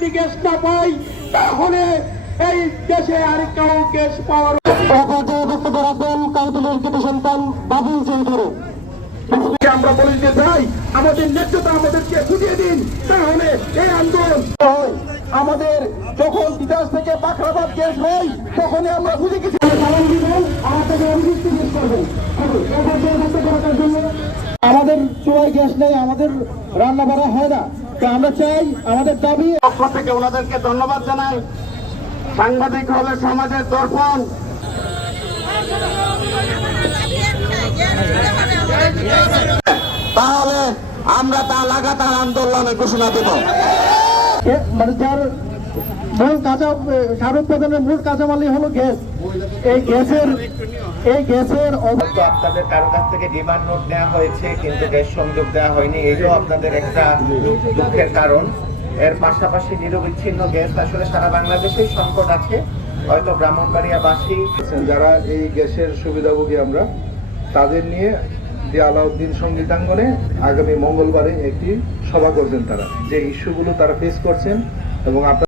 যদি গ্যাস না পাই তাহলে এই দেশে আর কাউ গ্যাস পাওয়ার সন্তান বাবুল চৌধুরী। আমরা বলি যে ভাই আমাদের ন্যায্যতা আমাদেরকে বুঝিয়ে দিন, তাহলে এই আন্দোলন আমাদের যখন বিদেশ থেকে বাখরাবাদ গ্যাস হয় তখনই আমরা বুঝে গেছি। আমাদের চুলায় গ্যাস নেই, আমাদের রান্না বাড়া হয় না, তো আমরা চাই আমাদের দাবি। পক্ষ থেকে ওনাদেরকে ধন্যবাদ জানাই। সাংবাদিক হলে সমাজের দর্পণ। তাহলে আমরা তা লাগাতার আন্দোলনের ঘোষণা দেব। মানে যার মূল সার উৎপাদনের মূল কাঁচামালই হলো গ্যাস। এই গ্যাসের আপনাদের কারো কাছ থেকে ডিমান্ড নোট নেওয়া হয়েছে, কিন্তু গ্যাস সংযোগ দেওয়া হয়নি। এইটাও আপনাদের একটা দুঃখের কারণ। এর পাশাপাশি নিরবিচ্ছিন্ন গ্যাস আসলে সারা বাংলাদেশেই সংকট আছে। হয়তো ব্রাহ্মণবাড়িয়াবাসী যারা এই গ্যাসের সুবিধাভোগী আমরা তাদের নিয়ে আলাউদ্দিন সঙ্গীতাঙ্গনে আগামী মঙ্গলবারে একটি সভা করবেন। তারা যে ইস্যুগুলো তারা ফেস করছেন এবং